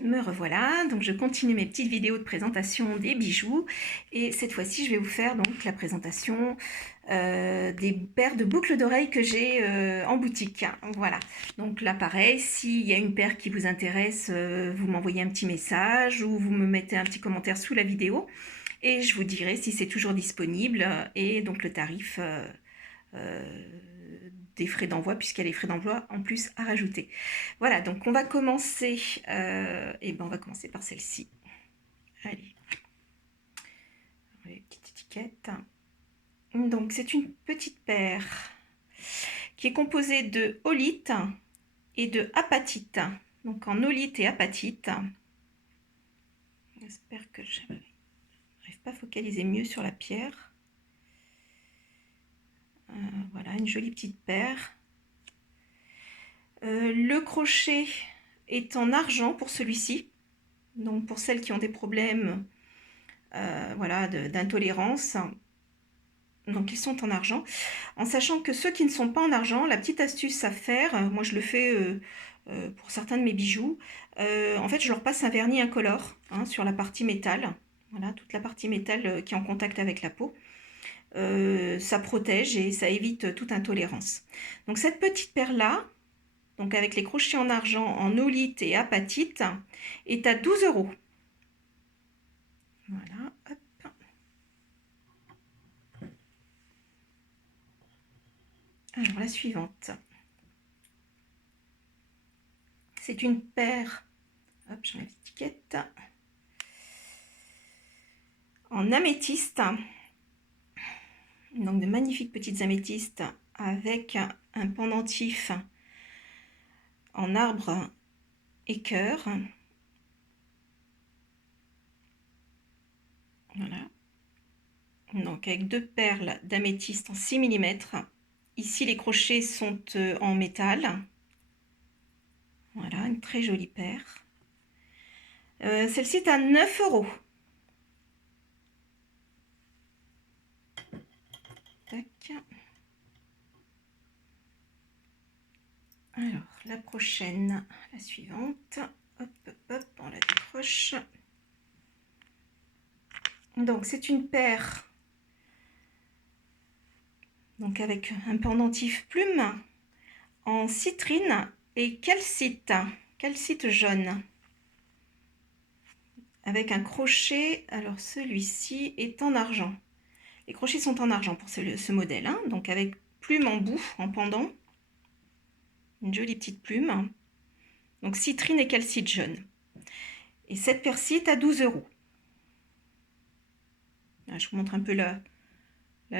Me revoilà, donc je continue mes petites vidéos de présentation des bijoux et cette fois-ci je vais vous faire donc la présentation des paires de boucles d'oreilles que j'ai en boutique. Voilà, donc là pareil, s'il y a une paire qui vous intéresse, vous m'envoyez un petit message ou vous me mettez un petit commentaire sous la vidéo et je vous dirai si c'est toujours disponible et donc le tarif des frais d'envoi, puisqu'il y a les frais d'envoi en plus à rajouter. Voilà, donc on va commencer, on va commencer par celle-ci. Allez, les petites étiquettes. Donc c'est une petite paire qui est composée de holite et de apatite. Donc en holite et apatite. J'espère que je n'arrive pas à focaliser mieux sur la pierre. Voilà, une jolie petite paire. Le crochet est en argent pour celui-ci. Donc pour celles qui ont des problèmes voilà, d'intolérance, donc ils sont en argent. En sachant que ceux qui ne sont pas en argent, la petite astuce à faire, moi je le fais pour certains de mes bijoux, en fait je leur passe un vernis incolore sur la partie métal. Voilà, toute la partie métal qui est en contact avec la peau. Ça protège et ça évite toute intolérance. Donc cette petite paire là, donc avec les crochets en argent, en holite et apatite, est à 12 €. Voilà, hop. Alors la suivante. C'est une paire, hop, j'enlève l'étiquette, en améthyste. Donc de magnifiques petites améthystes avec un pendentif en arbre et cœur. Voilà. Donc avec deux perles d'améthyste en 6 mm. Ici les crochets sont en métal. Voilà, une très jolie paire. Celle-ci est à 9 €. Tac. Alors, la prochaine, la suivante. Hop, hop, hop, on la décroche. Donc, c'est une paire donc avec un pendentif plume en citrine et calcite jaune. Avec un crochet, alors celui-ci est en argent. Les crochets sont en argent pour ce modèle, donc avec plume en bout, en pendant. Une jolie petite plume. Donc citrine et calcite jaune. Et cette paire-ci est à 12 €. Là, je vous montre un peu la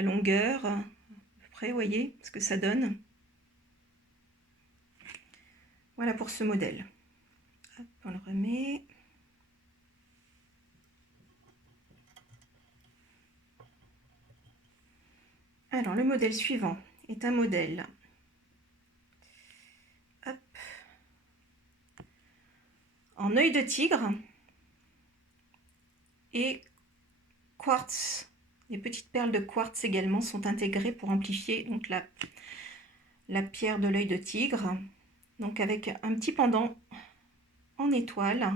longueur, à peu près, vous voyez ce que ça donne. Voilà pour ce modèle. Hop, on le remet. Alors, le modèle suivant est un modèle hop, en œil de tigre et quartz. Les petites perles de quartz également sont intégrées pour amplifier donc la pierre de l'œil de tigre. Donc avec un petit pendant en étoile.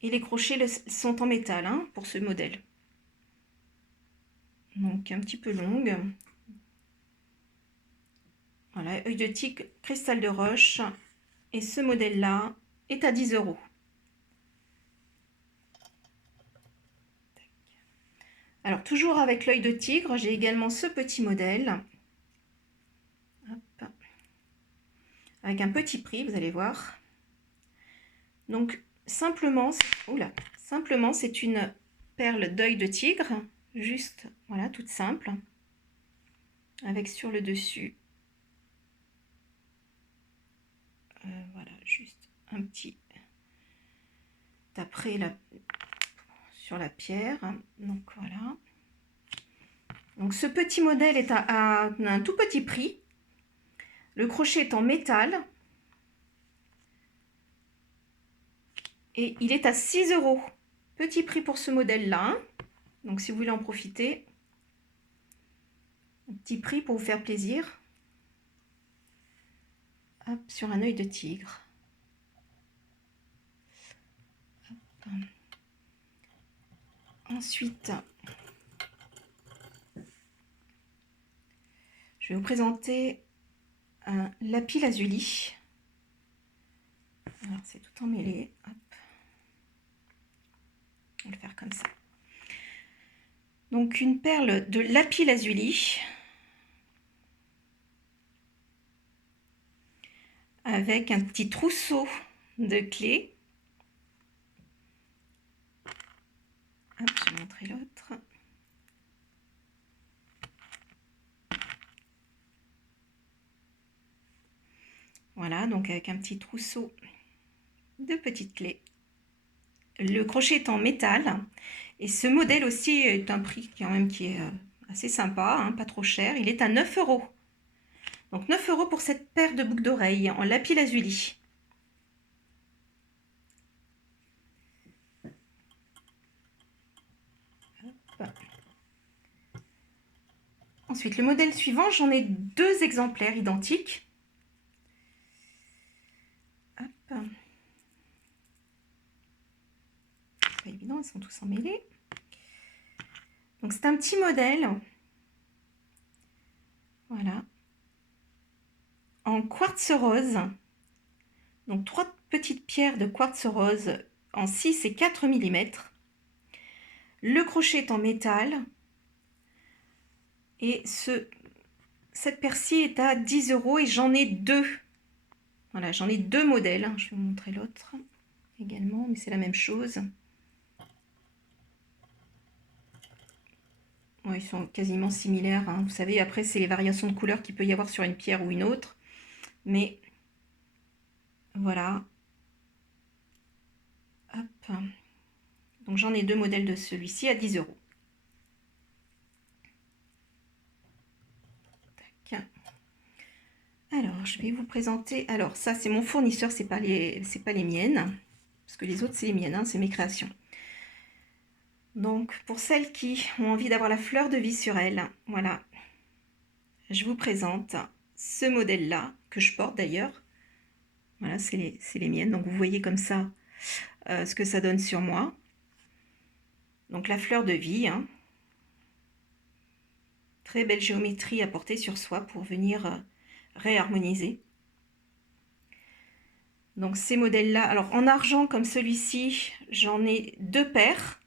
Et les crochets sont en métal pour ce modèle. Donc un petit peu longue. Voilà, œil de tigre, cristal de roche. Et ce modèle-là est à 10 €. Alors toujours avec l'œil de tigre, j'ai également ce petit modèle. Hop. Avec un petit prix, vous allez voir. Donc simplement c'est une perle d'œil de tigre, juste, voilà, toute simple. Avec sur le dessus, voilà, juste un petit après sur la pierre. Donc voilà. Donc ce petit modèle est à un tout petit prix. Le crochet est en métal. Et il est à 6 €. Petit prix pour ce modèle-là. Donc si vous voulez en profiter, un petit prix pour vous faire plaisir. Hop, sur un œil de tigre. Ensuite, je vais vous présenter un lapis lazuli. Alors, c'est tout emmêlé. Hop. On va le faire comme ça. Donc, une perle de lapis lazuli avec un petit trousseau de clés. Hop, je vais montrer l'autre. Voilà, donc avec un petit trousseau de petites clés. Le crochet est en métal. Et ce modèle aussi est un prix quand même qui est assez sympa, hein, pas trop cher. Il est à 9 €. Donc 9 € pour cette paire de boucles d'oreilles en lapis lazuli. Ensuite, le modèle suivant, j'en ai 2 exemplaires identiques. Hop. C'est pas évident, ils sont tous emmêlés. Donc c'est un petit modèle. Voilà. En quartz rose. Donc 3 petites pierres de quartz rose en 6 et 4 mm. Le crochet est en métal. Et cette percie est à 10 € et j'en ai 2. Voilà, j'en ai 2 modèles. Je vais vous montrer l'autre également, mais c'est la même chose. Ouais, ils sont quasiment similaires, hein. Vous savez, après, c'est les variations de couleurs qu'il peut y avoir sur une pierre ou une autre. Mais voilà. Hop. Donc j'en ai 2 modèles de celui-ci à 10 €. Tac. Alors, je vais vous présenter. Alors, ça, c'est mon fournisseur, c'est pas les miennes. Parce que les autres, c'est les miennes, hein, c'est mes créations. Donc, pour celles qui ont envie d'avoir la fleur de vie sur elles, voilà, je vous présente ce modèle-là, que je porte d'ailleurs. Voilà, c'est les miennes. Donc, vous voyez comme ça ce que ça donne sur moi. Donc, la fleur de vie, hein. Très belle géométrie à porter sur soi pour venir réharmoniser. Donc, ces modèles-là, alors en argent comme celui-ci, j'en ai 2 paires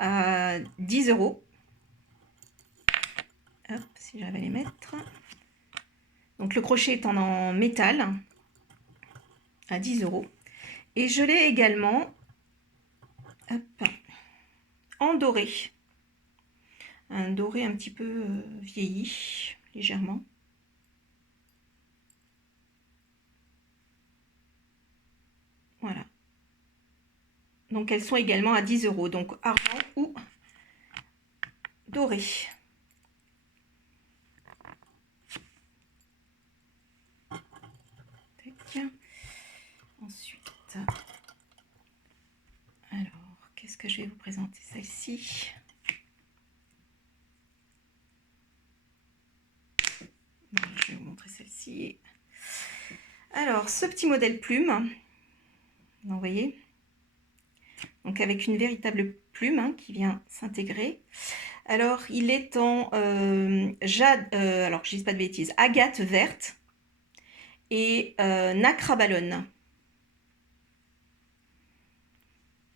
à 10 €. Hop, si j'avais à les mettre. Donc le crochet est en métal à 10 €. Et je l'ai également hop, en doré. Un doré un petit peu vieilli, légèrement. Voilà. Donc elles sont également à 10 €. Donc argent ou doré. Ensuite, alors, qu'est-ce que je vais vous présenter? Celle-ci. Bon, je vais vous montrer celle-ci. Alors, ce petit modèle plume, vous voyez, donc avec une véritable plume hein, qui vient s'intégrer. Alors, il est en jade, alors je ne dis pas de bêtises, agate verte et nacre à ballonne.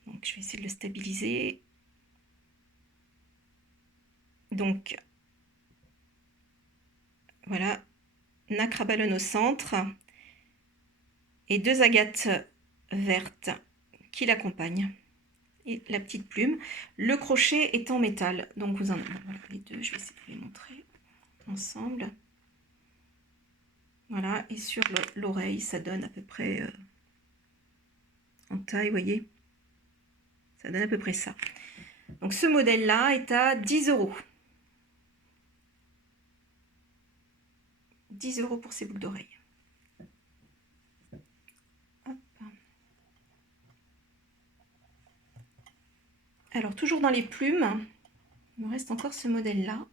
Donc, je vais essayer de le stabiliser. Donc, voilà, nacre à ballonne au centre et 2 agates vertes qui l'accompagnent. Et la petite plume. Le crochet est en métal. Donc, vous en avez voilà, les deux. Je vais essayer de vous les montrer ensemble. Voilà, et sur l'oreille, ça donne à peu près en taille, vous voyez, ça donne à peu près ça. Donc ce modèle-là est à 10 €. 10 € pour ces boucles d'oreilles. Alors toujours dans les plumes, il me reste encore ce modèle-là.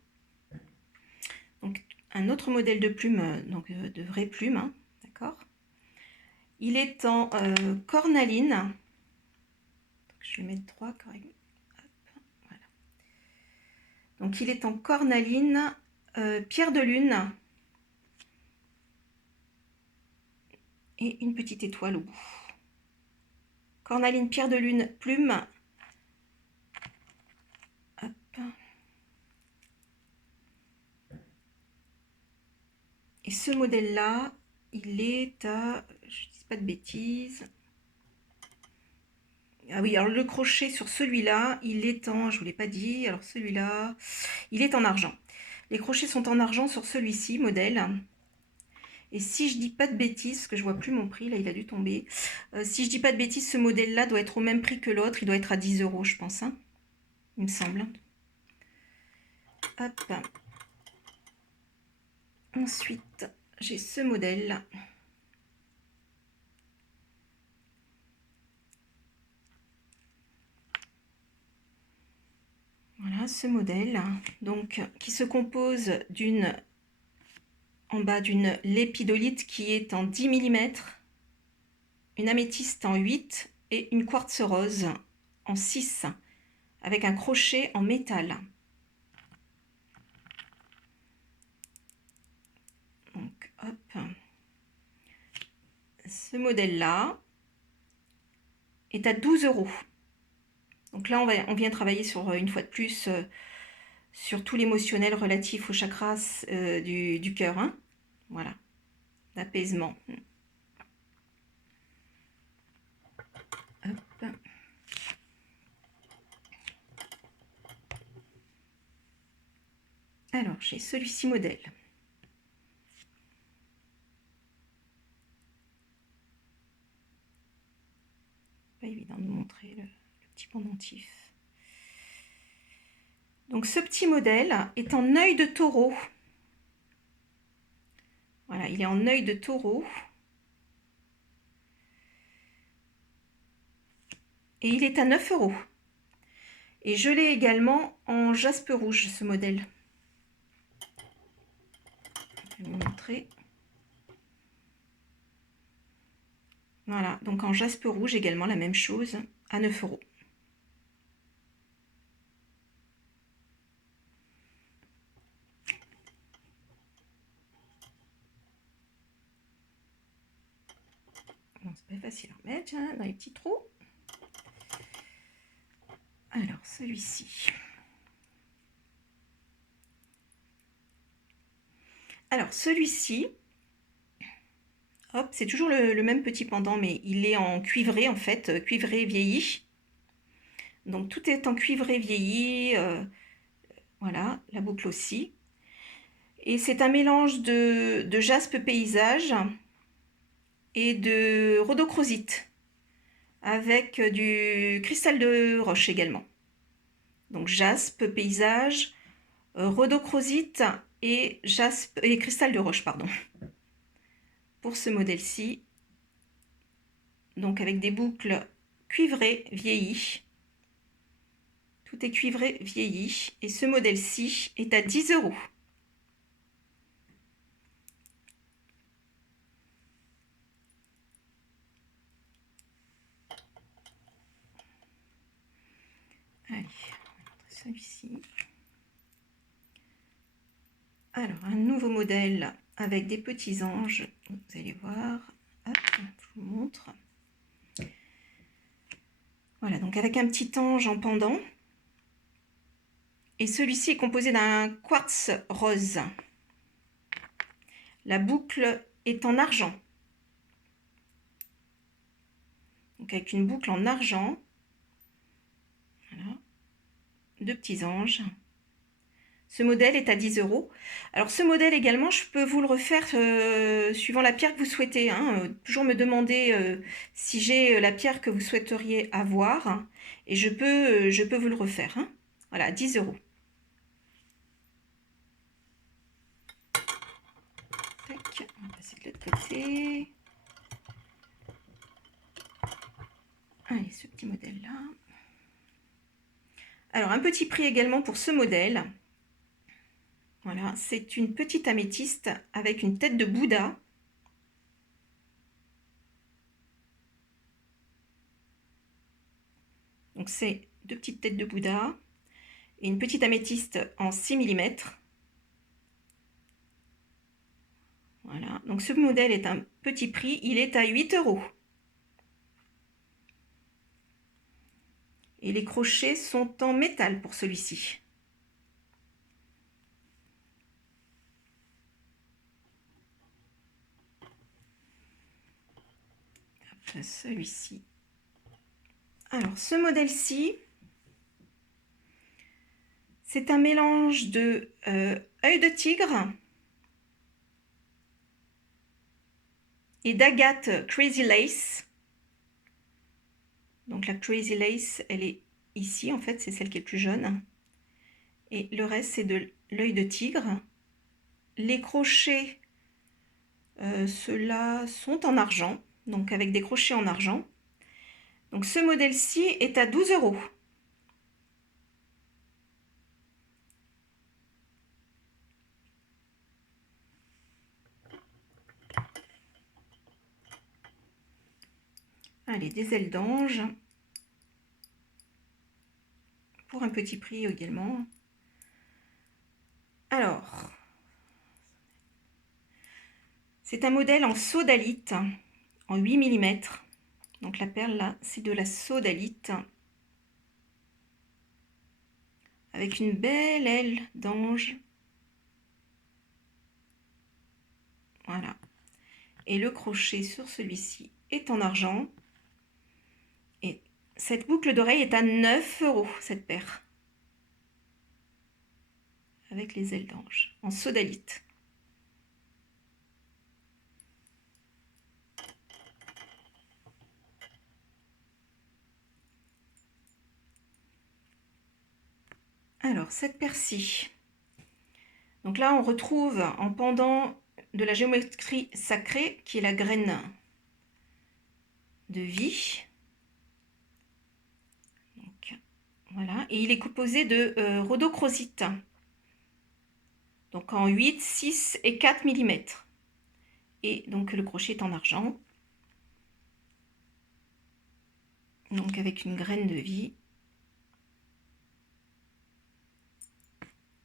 Donc un autre modèle de plume, donc de vraies plumes, hein, d'accord. Il est en cornaline je vais mettre 3 correctement. Voilà. Donc il est en cornaline, pierre de lune et une petite étoile au bout. Cornaline, pierre de lune, plume. Hop. Et ce modèle-là, il est à, je ne dis pas de bêtises. Ah oui, alors le crochet sur celui-là, il est en, je ne vous l'ai pas dit, alors celui-là, il est en argent. Les crochets sont en argent sur celui-ci, modèle. Et si je dis pas de bêtises, parce que je vois plus mon prix, là il a dû tomber. Si je dis pas de bêtises, ce modèle-là doit être au même prix que l'autre, il doit être à 10 €, je pense, hein, il me semble. Hop. Ensuite, j'ai ce modèle. Voilà, ce modèle, donc, qui se compose d'une, en bas d'une lépidolite qui est en 10 mm, une améthyste en 8 et une quartz rose en 6, avec un crochet en métal. Donc, hop. Ce modèle-là est à 12 €. Donc là, on vient travailler sur, une fois de plus, sur tout l'émotionnel relatif au chakras du cœur. Hein, voilà, d'apaisement. Hop. Alors, j'ai celui-ci modèle. Pas évident de montrer le petit pendentif. Donc ce petit modèle est en œil de taureau. Voilà, il est en œil de taureau. Et il est à 9 €. Et je l'ai également en jaspe rouge, ce modèle. Je vais vous montrer. Voilà, donc en jaspe rouge également la même chose, à 9 €. C'est pas facile à mettre hein, dans les petits trous. Alors celui-ci. Alors celui-ci, hop, c'est toujours le même petit pendant, mais il est en cuivré en fait, cuivré vieilli. Donc tout est en cuivré vieilli, voilà, la boucle aussi. Et c'est un mélange de jaspe paysage et de rhodochrosite, avec du cristal de roche également. Donc jaspe, paysage, rhodochrosite et jaspe et cristal de roche, pardon. Pour ce modèle-ci, donc avec des boucles cuivrées vieillies. Tout est cuivré vieilli et ce modèle-ci est à 10 €. Allez, celui-ci. Alors, un nouveau modèle avec des petits anges. Vous allez voir. Hop, je vous montre. Voilà, donc avec un petit ange en pendant. Et celui-ci est composé d'un quartz rose. La boucle est en argent. Donc avec une boucle en argent. Voilà. Deux petits anges. Ce modèle est à 10 €. Alors ce modèle également, je peux vous le refaire suivant la pierre que vous souhaitez. Hein. Toujours me demander si j'ai la pierre que vous souhaiteriez avoir. Et je peux vous le refaire. Hein. Voilà, 10 €. Tac, on va passer de l'autre côté. Allez, ce petit modèle-là. Alors, un petit prix également pour ce modèle. Voilà, c'est une petite améthyste avec une tête de Bouddha. Donc Donc c'est 2 petites têtes de Bouddha et une petite améthyste en 6 mm. Voilà, donc ce modèle est un petit prix, il est à 8 €. Et les crochets sont en métal pour celui-ci. Celui-ci. Alors, ce modèle-ci, c'est un mélange de œil de tigre et d'agate Crazy Lace. Donc la Crazy Lace, elle est ici, en fait, c'est celle qui est plus jaune. Et le reste, c'est de l'œil de tigre. Les crochets, ceux-là sont en argent, donc avec des crochets en argent. Donc ce modèle-ci est à 12 €. Allez, des ailes d'ange. Pour un petit prix également. Alors, c'est un modèle en sodalite, en 8 mm. Donc la perle là, c'est de la sodalite. Avec une belle aile d'ange. Voilà. Et le crochet sur celui-ci est en argent. Et cette boucle d'oreille est à 9 €, cette paire. Avec les ailes d'ange, en sodalite. Alors, cette paire-ci. Donc là, on retrouve en pendant de la géométrie sacrée, qui est la graine de vie. Donc, voilà. Et il est composé de rhodochrosite. Donc en 8, 6 et 4 mm. Et donc le crochet est en argent. Donc avec une graine de vie.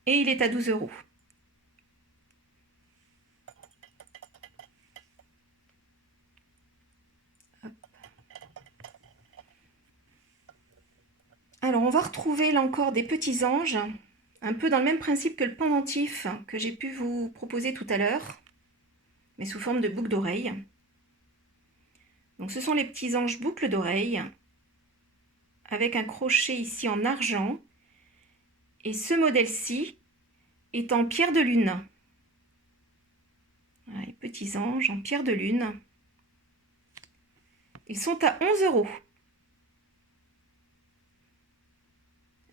Et il est à 12 €. Alors on va retrouver là encore des petits anges, un peu dans le même principe que le pendentif que j'ai pu vous proposer tout à l'heure, mais sous forme de boucle d'oreille. Donc ce sont les petits anges boucles d'oreille, avec un crochet ici en argent, et ce modèle-ci est en pierre de lune. Voilà, les petits anges en pierre de lune. Ils sont à 11 €.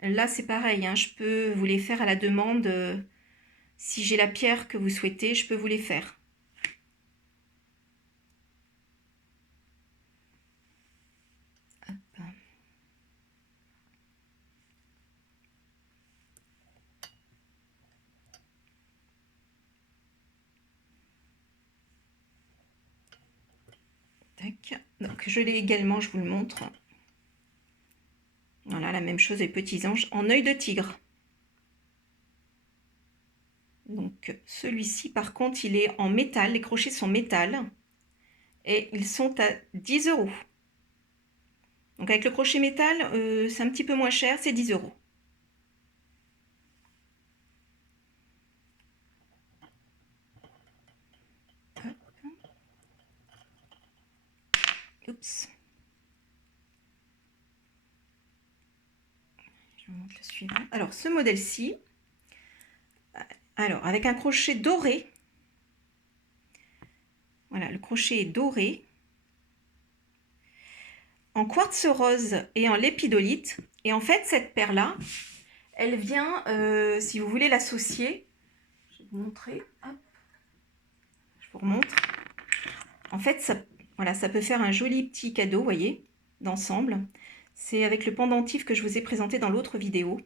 Là, c'est pareil, hein, je peux vous les faire à la demande. Si j'ai la pierre que vous souhaitez, je peux vous les faire. Hop. Tac. Donc, je l'ai également, je vous le montre. Voilà, la même chose, les petits anges en œil de tigre. Donc, celui-ci, par contre, il est en métal. Les crochets sont métal. Et ils sont à 10 €. Donc, avec le crochet métal, c'est un petit peu moins cher, c'est 10 €. Oups. Je vous montre le suivant. Alors, ce modèle-ci, alors avec un crochet doré. Voilà, le crochet est doré, en quartz rose et en lépidolite. Et en fait, cette paire-là, elle vient, si vous voulez l'associer, je vais vous montrer. Hop. Je vous remontre. En fait, ça, voilà, ça peut faire un joli petit cadeau, vous voyez, d'ensemble. C'est avec le pendentif que je vous ai présenté dans l'autre vidéo.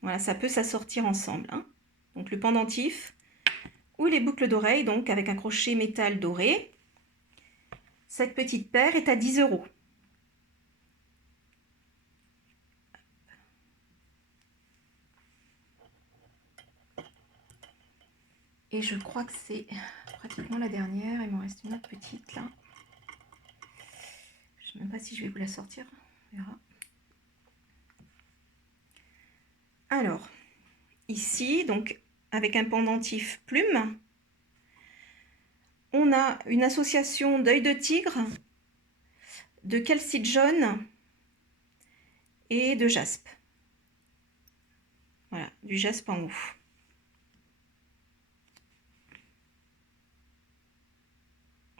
Voilà, ça peut s'assortir ensemble, hein. Donc le pendentif ou les boucles d'oreilles, donc avec un crochet métal doré. Cette petite paire est à 10 €. Et je crois que c'est pratiquement la dernière. Il m'en reste une autre petite là. Je ne sais même pas si je vais vous la sortir. On verra. Alors, ici, donc avec un pendentif plume, on a une association d'œil de tigre, de calcite jaune et de jaspe. Voilà, du jaspe en haut.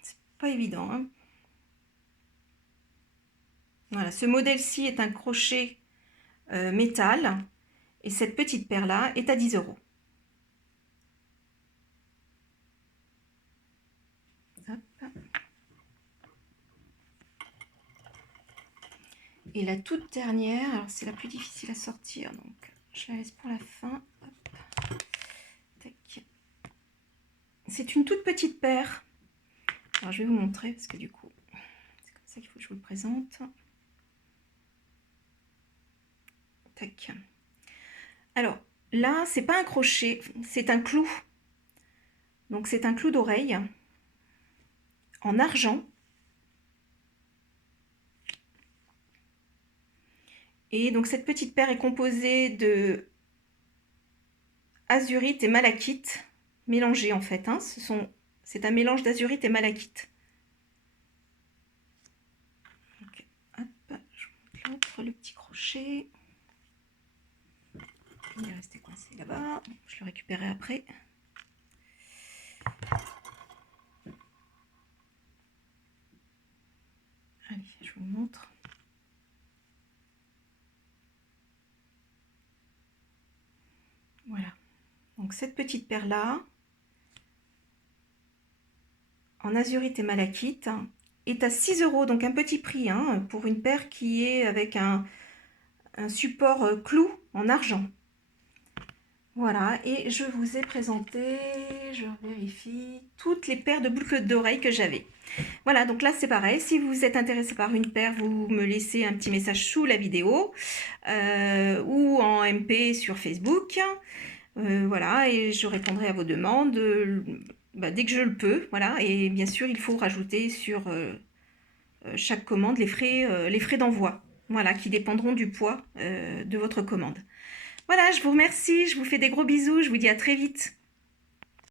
C'est pas évident, hein. Voilà, ce modèle-ci est un crochet métal et cette petite paire-là est à 10 €. Et la toute dernière, alors c'est la plus difficile à sortir, donc je la laisse pour la fin. C'est une toute petite paire. Alors je vais vous montrer parce que du coup, c'est comme ça qu'il faut que je vous le présente. Tac. Alors là, c'est pas un crochet, c'est un clou. Donc c'est un clou d'oreille en argent. Et donc cette petite paire est composée de azurite et malachite mélangés en fait. Hein. C'est un mélange d'azurite et malachite. Donc, hop, je vous montre l'autre, le petit crochet. Il est resté coincé là-bas. Je le récupérerai après. Allez, je vous montre. Voilà. Donc cette petite paire là, en azurite et malachite, est à 6 €, donc un petit prix hein, pour une paire qui est avec un support clou en argent. Voilà, et je vous ai présenté, je vérifie, toutes les paires de boucles d'oreilles que j'avais. Voilà, donc là c'est pareil, si vous êtes intéressé par une paire, vous me laissez un petit message sous la vidéo ou en MP sur Facebook. Voilà, et je répondrai à vos demandes dès que je le peux. Voilà, et bien sûr, il faut rajouter sur chaque commande les frais d'envoi, voilà, qui dépendront du poids de votre commande. Voilà, je vous remercie, je vous fais des gros bisous, je vous dis à très vite.